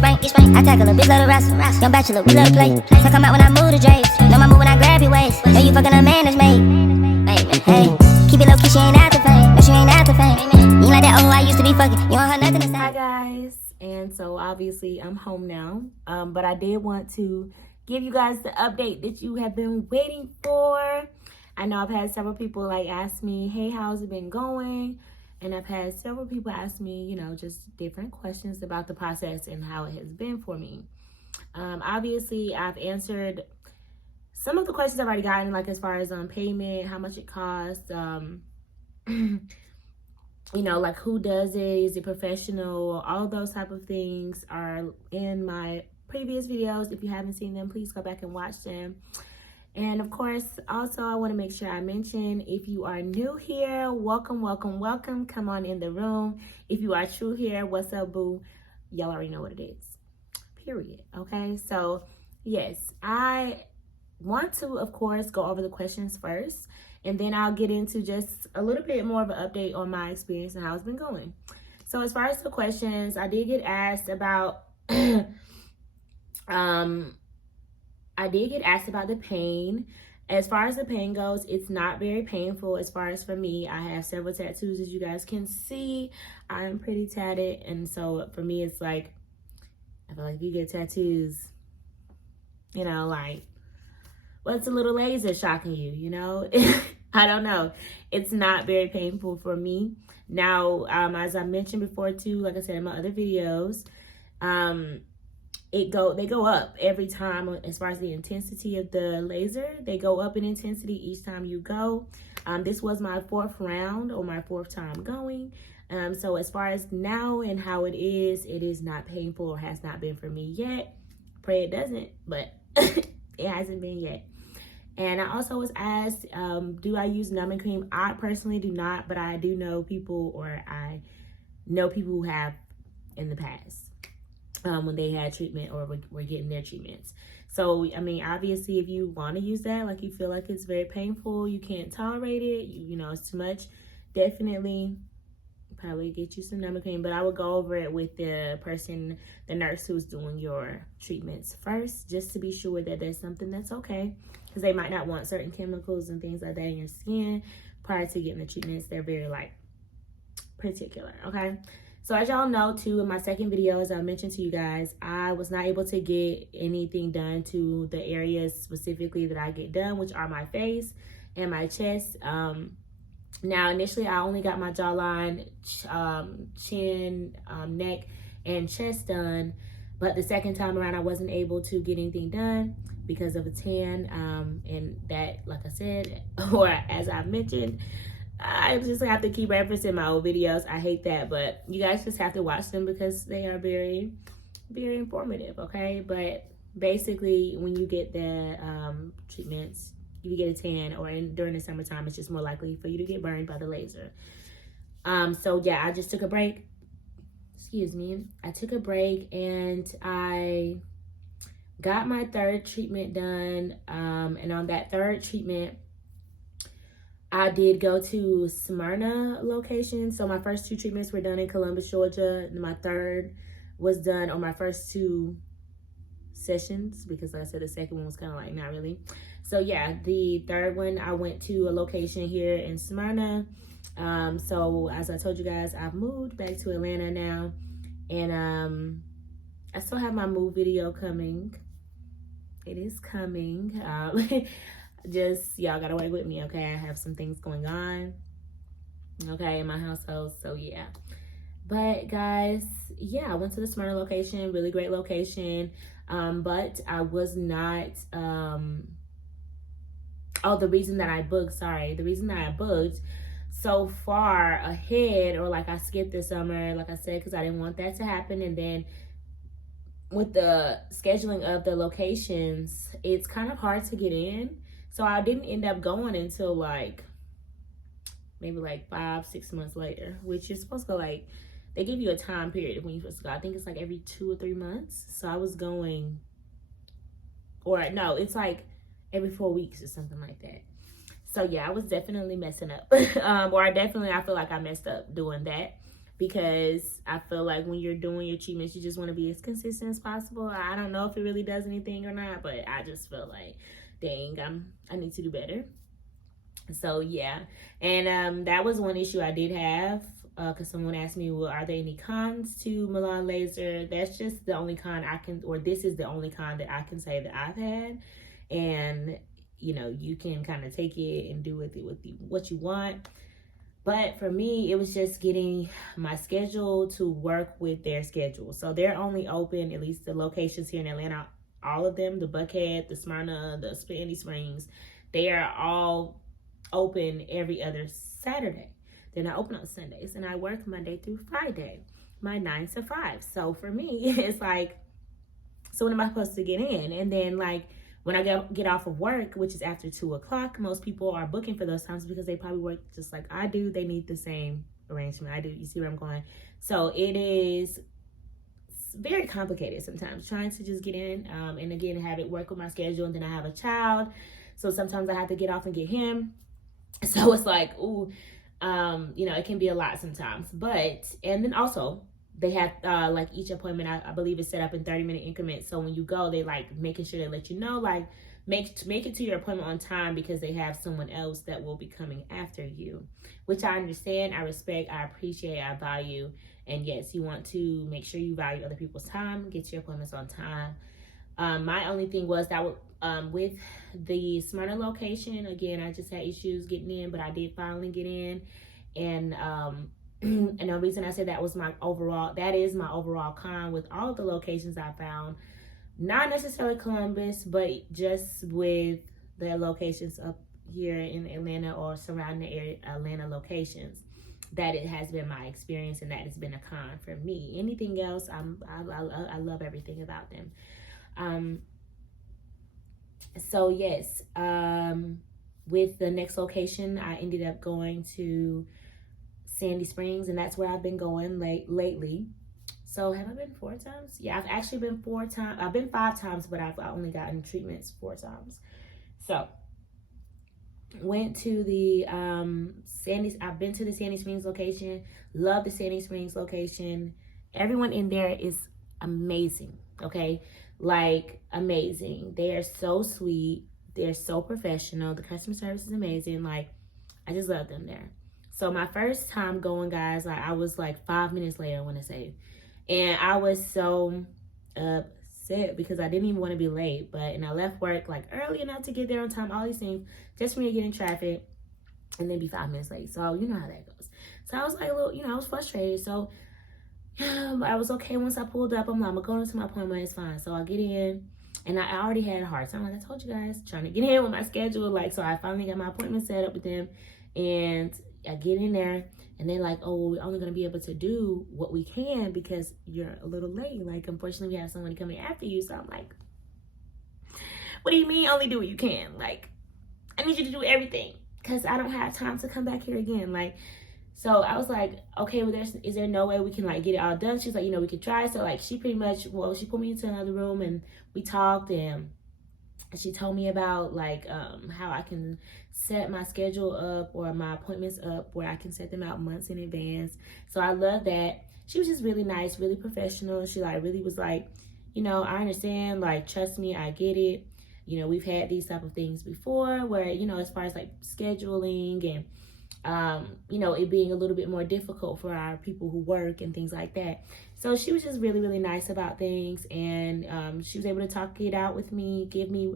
get spanked. I tackle a bitch, let her wrestle. Young bachelor, we love to play. So come out when I move the drapes. Know my move when I grab your waist. Know you fucking a man that's made. Hey, keep it low key, she ain't after fame. No, she ain't after fame. You ain't like that, oh, I used to be fucking. You don't have nothing to say. Hi guys, and so obviously I'm home now. But I did want to give you guys the update that you have been waiting for. I know I've had several people ask me, hey, how's it been going? And I've had several people ask me, just different questions about the process and how it has been for me. Obviously, I've answered some of the questions I've already gotten, as far as payment, how much it costs, who does it, is it professional, all those type of things are in my previous videos. If you haven't seen them, please go back and watch them. And of course, also I want to make sure I mention, if you are new here, welcome. Come on in the room. If you are true here, what's up, boo? Y'all already know what it is, period. Okay, so yes, I want to, of course, go over the questions first, and then I'll get into just a little bit more of an update on my experience and how it's been going. So as far as the questions, I did get asked about the pain. As far as the pain goes, it's not very painful as far as for me. I have several tattoos, as you guys can see. I'm pretty tatted, and so for me, it's I feel like if you get tattoos, what's a little laser shocking you, I don't know. It's not very painful for me. Now, as I mentioned before too, like I said in my other videos, they go up every time as far as the intensity of the laser. They go up in intensity each time you go. This was my 4th round, or my 4th time going. So as far as now and how it is not painful, or has not been for me yet. Pray it doesn't, but it hasn't been yet. And I also was asked, do I use numbing cream? I personally do not, but I do know people, or I know people who have in the past. When they had treatment or were getting their treatments. So, I mean, obviously, if you want to use that, you feel like it's very painful, you can't tolerate it, it's too much, definitely probably get you some numbing cream. But I would go over it with the nurse who's doing your treatments first, just to be sure that there's something that's okay, because they might not want certain chemicals and things like that in your skin prior to getting the treatments. They're very particular, okay? So as y'all know too, in my second video, as I mentioned to you guys, I was not able to get anything done to the areas specifically that I get done, which are my face and my chest. Now, initially, I only got my jawline, chin, neck, and chest done. But the second time around, I wasn't able to get anything done because of a tan. And that, like I said, or as I mentioned, I just have to keep referencing my old videos. I hate that, but you guys just have to watch them because they are very, very informative, okay? But basically, when you get the treatments, you get a tan, or during the summertime, it's just more likely for you to get burned by the laser. So yeah, I just took a break. Excuse me. I took a break, and I got my 3rd treatment done. And on that 3rd treatment, I did go to Smyrna location. So my first 2 treatments were done in Columbus, Georgia. And my 3rd was done on my first 2 sessions, because like I said, the second one was kind of not really. So yeah, the 3rd one, I went to a location here in Smyrna. So as I told you guys, I've moved back to Atlanta now. And I still have my move video coming. It is coming. Just y'all gotta work with me, okay? I have some things going on, okay, in my household. So yeah, but guys, yeah, I went to the Smyrna location, really great location. But I was not the reason that I booked so far ahead, or I skipped this summer, like I said, because I didn't want that to happen. And then with the scheduling of the locations, it's kind of hard to get in. So I didn't end up going until maybe 5-6 months later, which you're supposed to go they give you a time period when you're supposed to go. I think it's every 2 or 3 months. So I was going, or no, it's every 4 weeks or something like that. So yeah, I was definitely messing up. I feel like I messed up doing that. because I feel like when you're doing your treatments, you just want to be as consistent as possible. I don't know if it really does anything or not, but I just feel like, dang, I need to do better. So yeah, and that was one issue I did have, because someone asked me, well, are there any cons to Milan laser? That's just the only con I can, or this is the only con that I can say that I've had. And you know, you can kind of take it and do with it what you want. But for me, it was just getting my schedule to work with their schedule. So they're only open, at least the locations here in Atlanta, all of them, the Buckhead, the Smyrna, the Sandy Springs, they are all open every other Saturday. They're not open on Sundays. And I work Monday through Friday, my 9 to 5. So for me, it's like, so when am I supposed to get in? And then like, when I get off of work, which is after 2 o'clock, most people are booking for those times because they probably work just like I do. They need the same arrangement I do. You see where I'm going? So it is very complicated sometimes trying to just get in, and again, have it work with my schedule. And then I have a child. So sometimes I have to get off and get him. So it's like, ooh, you know, it can be a lot sometimes. But, and then also, they have like each appointment, I believe, is set up in 30-minute increments. So when you go, they like making sure they let you know, like make it to your appointment on time, because they have someone else that will be coming after you, which I understand, I respect, I appreciate, I value. And yes, you want to make sure you value other people's time, get your appointments on time. My only thing was that with the Smyrna location, again, I just had issues getting in, but I did finally get in. And and the reason I said that is my overall con with all of the locations I found, not necessarily Columbus, but just with the locations up here in Atlanta or surrounding area Atlanta locations, that it has been my experience, and that has been a con for me. Anything else, I love everything about them. So yes, with the next location, I ended up going to Sandy Springs, and that's where I've been going lately. So have I been 4 times? Yeah, I've actually been 4 times. I've been 5 times, but I've only gotten treatments 4 times. So went to the I've been to the Sandy Springs location. Love the Sandy Springs location. Everyone in there is amazing. Okay, like amazing. They are so sweet. They're so professional. The customer service is amazing. Like, I just love them there. So my first time going, guys, like I was like 5 minutes late, I want to say. And I was so upset because I didn't even want to be late. And I left work like early enough to get there on time, all these things, just for me to get in traffic and then be 5 minutes late. So you know how that goes. So I was like a little, I was frustrated. So I was okay once I pulled up. I'm like, I'm going to go into my appointment, it's fine. So I get in, and I already had a hard time. Like I told you guys, trying to get in with my schedule. Like, so I finally got my appointment set up with them, and I get in there, and they're like, oh, well, we're only going to be able to do what we can because you're a little late. Like, unfortunately, we have somebody coming after you. So I'm like, what do you mean only do what you can? Like, I need you to do everything because I don't have time to come back here again. Like, so I was like, okay, well, is there no way we can like get it all done? She's like, we could try. So like, she pretty much, she put me into another room, and we talked, and she told me about like how I can set my schedule up or my appointments up where I can set them out months in advance. So I love that. She was just really nice, really professional. She like really was like, I understand, like, trust me, I get it. We've had these type of things before where, as far as like scheduling and it being a little bit more difficult for our people who work and things like that. So she was just really, really nice about things, and she was able to talk it out with me, give me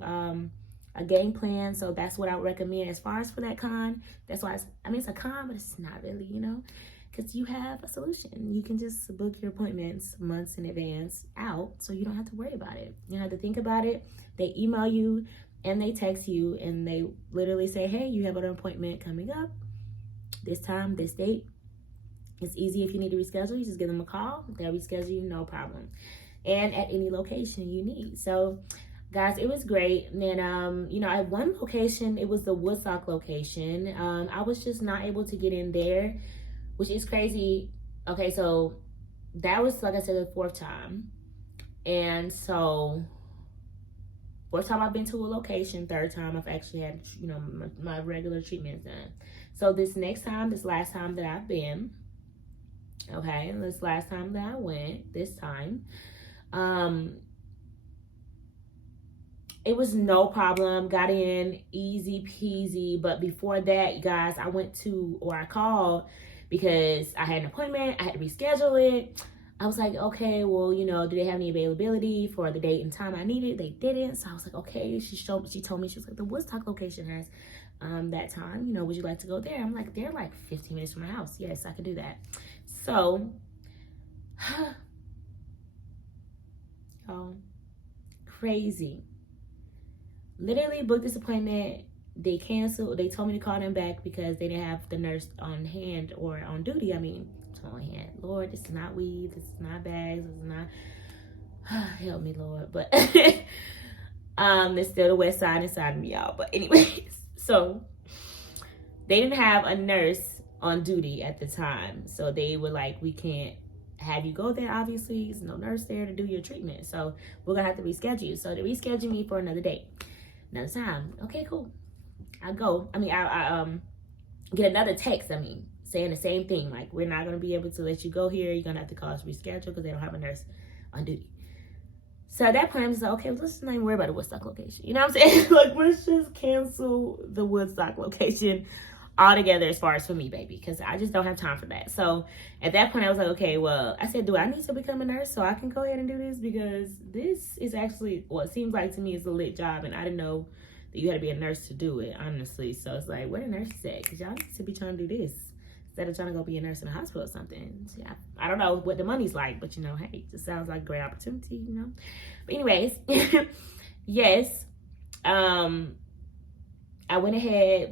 a game plan. So that's what I would recommend as far as for that con. That's why it's a con, but it's not really, because you have a solution. You can just book your appointments months in advance out, so you don't have to worry about it. You don't have to think about it. They email you and they text you, and they literally say, hey, you have an appointment coming up this time, this date. It's easy. If you need to reschedule, you just give them a call. They'll reschedule you, no problem. And at any location you need. So guys, it was great. And then at one location, it was the Woodstock location. I was just not able to get in there, which is crazy. Okay, so that was, like I said, the 4th time. And so 4th time I've been to a location, 3rd time I've actually had, my regular treatments done. So this last time that I've been, Okay, this last time that I went, this time, it was no problem. Got in easy peasy. But before that, you guys, I called because I had an appointment. I had to reschedule it. I was like, okay, well, do they have any availability for the date and time I needed? They didn't. So I was like, okay. She told me, she was like, the Woodstock location has that time. Would you like to go there? I'm like, they're like 15 minutes from my house. Yes, I could do that. So, oh, crazy. Literally booked this appointment. They canceled. They told me to call them back because they didn't have the nurse on hand or on duty. I mean, on hand. Lord, this is not weed. This is not bags. This is not. Help me, Lord. But it's still the west side inside of me, y'all. But anyways, so they didn't have a nurse on duty at the time, so they were like, we can't have you go there. Obviously, there's no nurse there to do your treatment, so we're gonna have to reschedule you. So they rescheduled me for another date. Another time. Okay, cool. I get another text, saying the same thing. Like, we're not going to be able to let you go here. You're going to have to call us reschedule because they don't have a nurse on duty. So at that point, I was like, okay, well, let's not even worry about the Woodstock location. You know what I'm saying? Like, let's just cancel the Woodstock location altogether as far as for me, baby, because I just don't have time for that. So at that point, I was like, okay, well, I said, do I need to become a nurse so I can go ahead and do this? Because this is actually what it seems like to me is a lit job, and I didn't know that you had to be a nurse to do it, honestly. So it's like, where the nurses at? Because y'all need to be trying to do this instead of trying to go be a nurse in a hospital or something. So, yeah, I don't know what the money's like, but hey, it sounds like a great opportunity, But anyways, yes, I went ahead,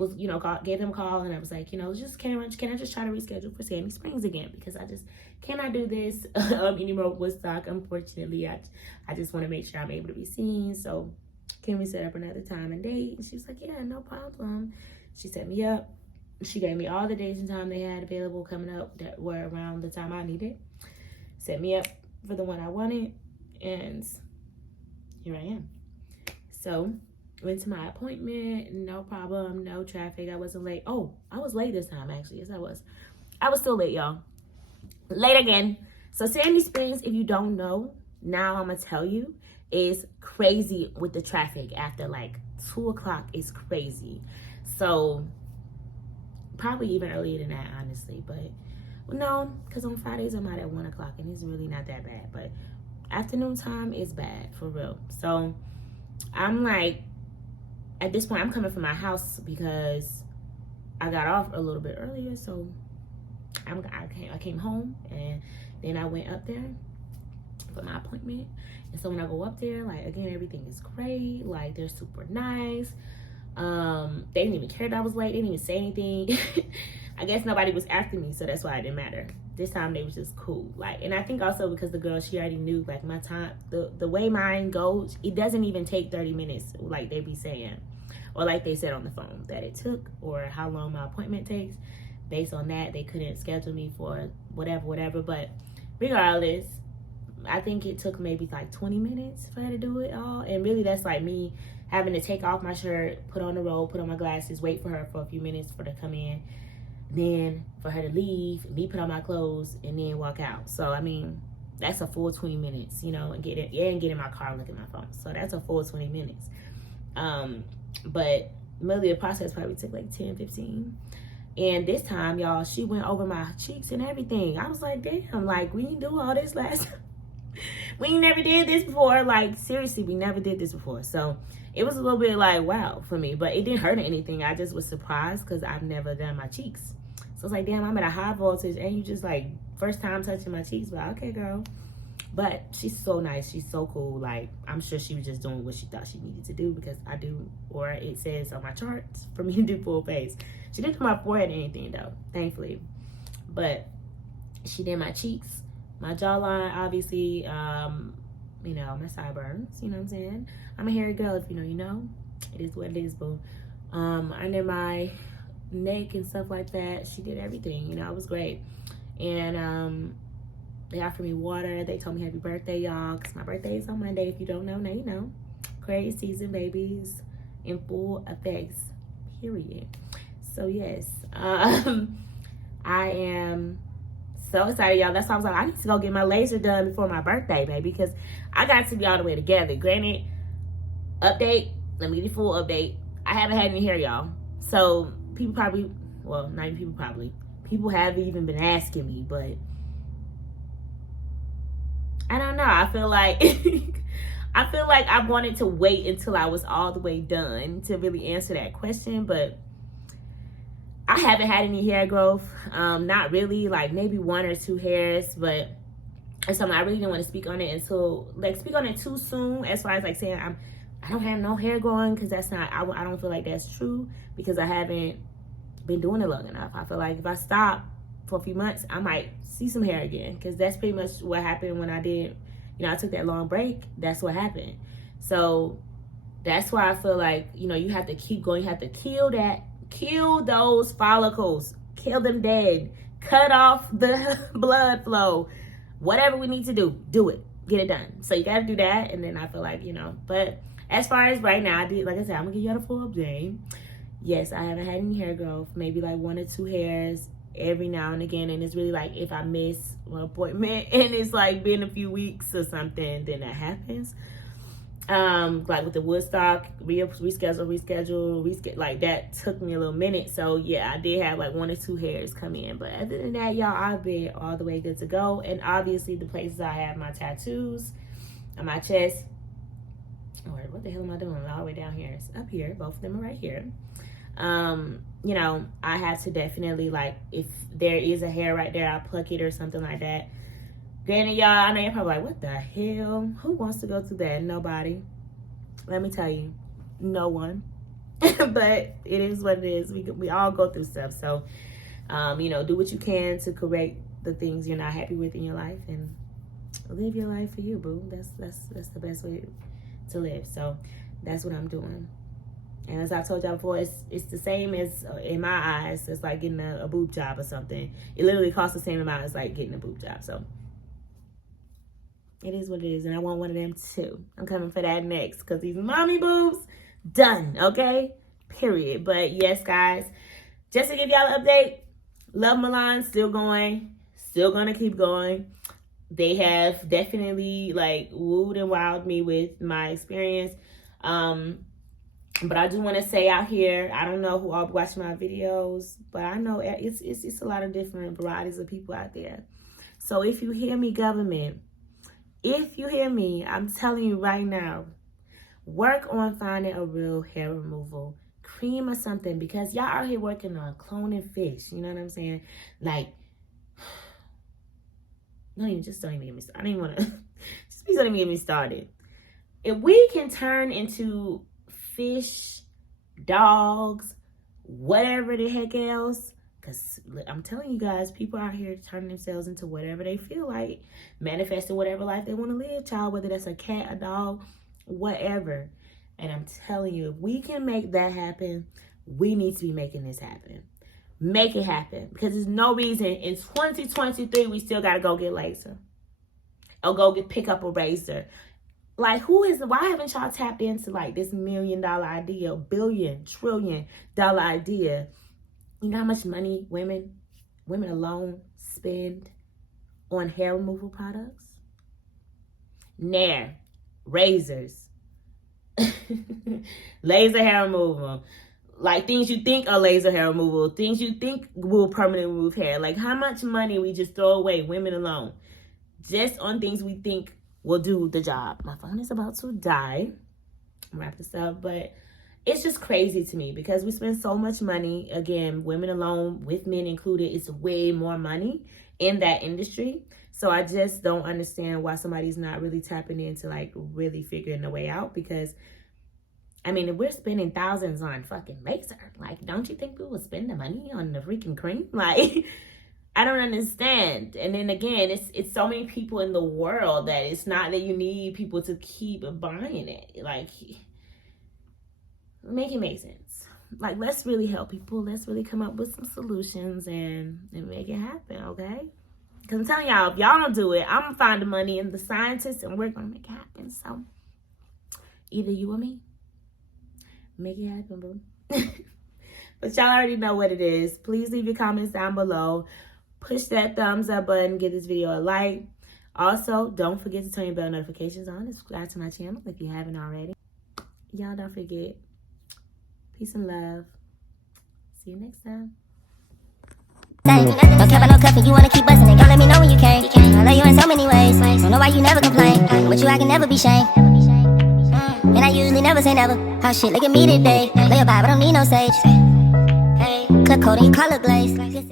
gave them a call, and I was like, can I just try to reschedule for Sandy Springs again? Because I just cannot do this anymore with Woodstock. Unfortunately, I just want to make sure I'm able to be seen. So can we set up another time and date? And she was like, yeah, no problem. She set me up. She gave me all the days and time they had available coming up that were around the time I needed. Set me up for the one I wanted, and here I am. So went to my appointment, no problem, no traffic. I wasn't late. Oh, I was late this time, actually. Yes, I was. I was still late, y'all. Late again. So Sandy Springs, if you don't know, now I'm going to tell you, is crazy with the traffic after like 2 o'clock. It's crazy. So probably even earlier than that, honestly. But no, because on Fridays I'm out at 1 o'clock, and it's really not that bad. But afternoon time is bad, for real. So I'm like, at this point, I'm coming from my house because I got off a little bit earlier. So I came home, and then I went up there for my appointment. And so when I go up there, like, again, everything is great. Like, they're super nice. They didn't even care that I was late. They didn't even say anything. I guess nobody was after me, so that's why it didn't matter. This time they was just cool. Like, and I think also because the girl, she already knew, like, my time, the way mine goes, it doesn't even take 30 minutes, like they be saying, or like they said on the phone that it took, or how long my appointment takes. Based on that, they couldn't schedule me for whatever. But regardless, I think it took maybe like 20 minutes for her to do it all. And really, that's like me having to take off my shirt, put on the robe, put on my glasses, wait for her for a few minutes for her to come in, then for her to leave, me put on my clothes, and then walk out. So, I mean, that's a full 20 minutes, and get in my car and look at my phone. So that's a full 20 minutes. But really, the process probably took like 10, 15. And this time, y'all, she went over my cheeks and everything. I was like, damn, like, we didn't do all this last time. We never did this before. Like, seriously, we never did this before. So it was a little bit like, wow, for me. But it didn't hurt or anything. I just was surprised because I've never done my cheeks. So it's like, damn, I'm at a high voltage, and you just, like, first time touching my cheeks. But okay, girl. But she's so nice. She's so cool. Like, I'm sure she was just doing what she thought she needed to do, because I do, or it says on my charts for me to do full face. She didn't do my forehead or anything, though, thankfully. But she did my cheeks, my jawline, obviously, my sideburns, you know what I'm saying? I'm a hairy girl, if you know. It is what it is, boo. Under my neck and stuff like that, she did everything, it was great. And, they offered me water. They told me happy birthday, y'all, because my birthday is on Monday. If you don't know, now you know. Aquarius season, babies, in full effects, period. So, yes, I am So excited, y'all. That's why I was like, I need to go get my laser done before my birthday, baby, because I got to be all the way together. Granted, update, let me give you full update. I haven't had any hair, y'all. So people probably, well, not even people probably, people have even been asking me, but I don't know. I feel like I wanted to wait until I was all the way done to really answer that question, but I haven't had any hair growth. Not really, like maybe 1 or 2 hairs, but it's something I really didn't want to speak on it until, like, speak on it too soon, as far as like saying I don't have no hair growing, because that's not, I don't feel like that's true, because I haven't been doing it long enough. I feel like if I stop for a few months, I might see some hair again, because that's pretty much what happened when I did, I took that long break. That's what happened. So that's why I feel like, you have to keep going. You have to kill those follicles, kill them dead, cut off the blood flow, whatever we need to do it, get it done. So you got to do that. And then I feel like, but as far as right now, like I said, I'm gonna give you the full update. Yes, I haven't had any hair growth, maybe like 1 or 2 hairs every now and again. And it's really like if I miss one appointment and it's like been a few weeks or something, then that happens. Like with the Woodstock, reschedule, like that took me a little minute. So yeah, I did have like 1 or 2 hairs come in, but other than that, y'all, I've been all the way good to go. And obviously the places I have my tattoos on my chest, or what the hell am I doing all the way down here? It's up here. Both of them are right here. I have to definitely, like, if there is a hair right there, I pluck it or something like that. Granted, y'all, I know you're probably like, what the hell? Who wants to go through that? Nobody. Let me tell you, no one. But it is what it is. We all go through stuff. So, do what you can to correct the things you're not happy with in your life, and live your life for you, boo. That's the best way to live. So that's what I'm doing. And as I told y'all before, it's the same as, in my eyes, it's like getting a boob job or something. It literally costs the same amount as like getting a boob job. So it is what it is, and I want one of them too. I'm coming for that next, because these mommy boobs, done, okay? Period. But yes, guys, just to give y'all an update, Love Milan still going, still gonna keep going. They have definitely like wooed and wowed me with my experience. But I do want to say out here, I don't know who all watch my videos, but I know it's a lot of different varieties of people out there. So if you hear me, government, if you hear me, I'm telling you right now, work on finding a real hair removal cream or something, because y'all out here working on cloning fish. You know what I'm saying? Like, don't even get me started. I don't even want to, just please don't even get me started. If we can turn into fish, dogs, whatever the heck else, because I'm telling you guys, people out here turning themselves into whatever they feel like, manifesting whatever life they want to live, child, whether that's a cat, a dog, whatever. And I'm telling you, if we can make that happen, we need to be making this happen. Make it happen, because there's no reason in 2023 we still got to go get laser or pick up a razor. Like, why haven't y'all tapped into like this $1 million idea, billion, $trillion idea? You know how much money women alone spend on hair removal products? Nair, razors, laser hair removal, like things you think are laser hair removal, things you think will permanently remove hair. Like, how much money we just throw away, women alone, just on things we think will do the job. My phone is about to die. I'm wrap this up, but it's just crazy to me, because we spend so much money. Again, women alone, with men included, it's way more money in that industry. So I just don't understand why somebody's not really tapping into like really figuring the way out, because I mean, if we're spending thousands on fucking laser, like, don't you think people would spend the money on the freaking cream? Like, I don't understand. And then again, it's so many people in the world that it's not that you need people to keep buying it. Like, make it make sense. Like, let's really help people. Let's really come up with some solutions and make it happen, okay? Because I'm telling y'all, if y'all don't do it, I'm going to find the money and the scientists, and we're going to make it happen. So, either you or me. Make it happen, boo. But y'all already know what it is. Please leave your comments down below. push that thumbs up button, give this video a like. Also, don't forget to turn your bell notifications on and subscribe to my channel if you haven't already. Y'all don't forget. Peace and love. See you next time. Don't care about no cuffing, you wanna keep bustin' it. Don't let me know when you came. I love you in so many ways. Don't know why you never complain. With you, I can never be shamed. And I usually never say never. Oh shit, look at me today. Lay a vibe, I don't need no sage. Click code and you color glaze.